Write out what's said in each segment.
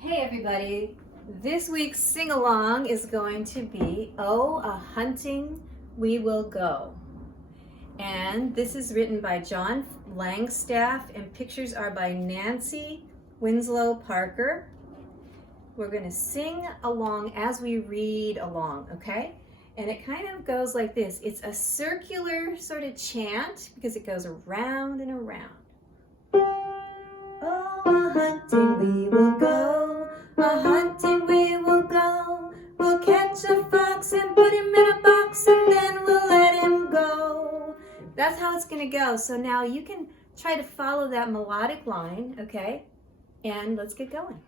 Hey everybody, this week's sing-along is going to be Oh, A-Hunting We Will Go. And this is written by John Langstaff and pictures are by Nancy Winslow Parker. We're going to sing along as we read along, okay? And it kind of goes like this. It's a circular sort of chant because it goes around and around. Oh, a-hunting we will go, a-hunting we will go. We'll catch a fox and put him in a box and then we'll let him go. That's how it's going to go. So now you can try to follow that melodic line, okay? And let's get going.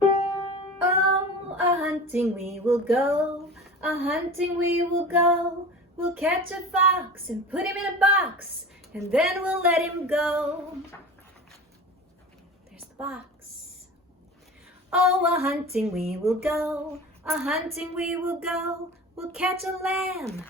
Oh, a-hunting we will go, a-hunting we will go. We'll catch a fox and put him in a box, and then we'll let him go. There's the box. Oh, a-hunting we will go, a-hunting we will go. We'll catch a lamb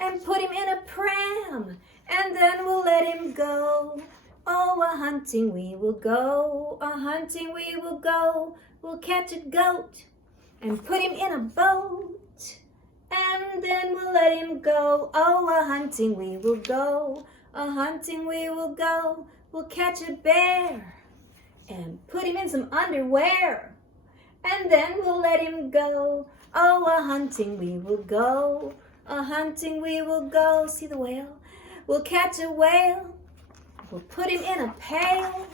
and put him in a pram, and then we'll let him go. Oh, a-hunting we will go, a-hunting we will go. We'll catch a goat and put him in a boat, and then we'll let him go. Oh, a-hunting we will go, a-hunting we will go. We'll catch a bear and put him in some underwear, and then we'll let him go. Oh, a-hunting we will go, a-hunting we will go. See the whale? We'll catch a whale, we'll put him in a pail,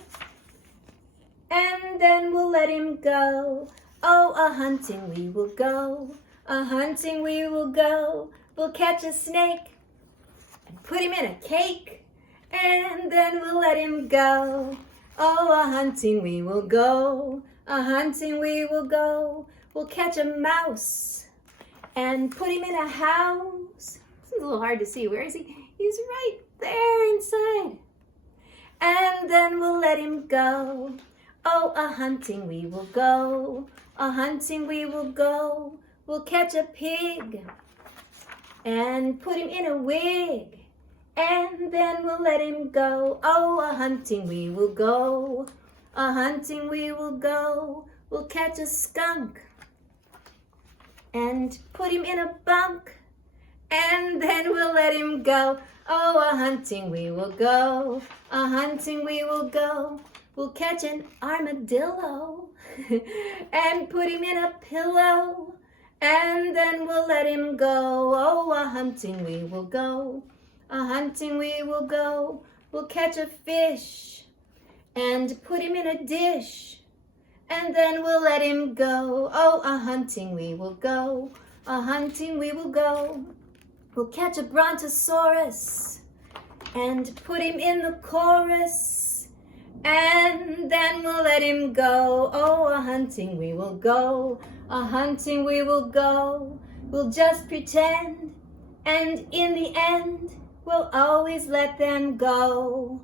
and then we'll let him go. Oh, a-hunting we will go, a-hunting we will go. We'll catch a snake and put him in a cake, and then we'll let him go. Oh, a-hunting we will go, a-hunting we will go. We'll catch a mouse and put him in a house. This is a little hard to see. Where is he? He's right there inside. And then we'll let him go. Oh, a-hunting we will go, a-hunting we will go. We'll catch a pig and put him in a wig, and then we'll let him go. Oh, a-hunting we will go, a-hunting we will go. We'll catch a skunk and put him in a bunk, and then we'll let him go. Oh, a-hunting we will go, a-hunting we will go. We'll catch an armadillo and put him in a pillow, and then we'll let him go. Oh, a-hunting we will go, a-hunting we will go. We'll catch a fish and put him in a dish, and then we'll let him go. Oh, a-hunting we will go, a-hunting we will go. We'll catch a brontosaurus and put him in the chorus, and then we'll let him go. Oh, a-hunting we will go, a-hunting we will go. We'll just pretend, and in the end, we'll always let them go.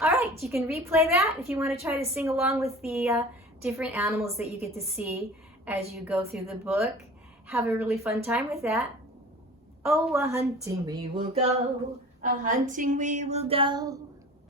All right, you can replay that if you want to try to sing along with the different animals that you get to see as you go through the book. Have a really fun time with that. Oh, a-hunting we will go, a-hunting we will go.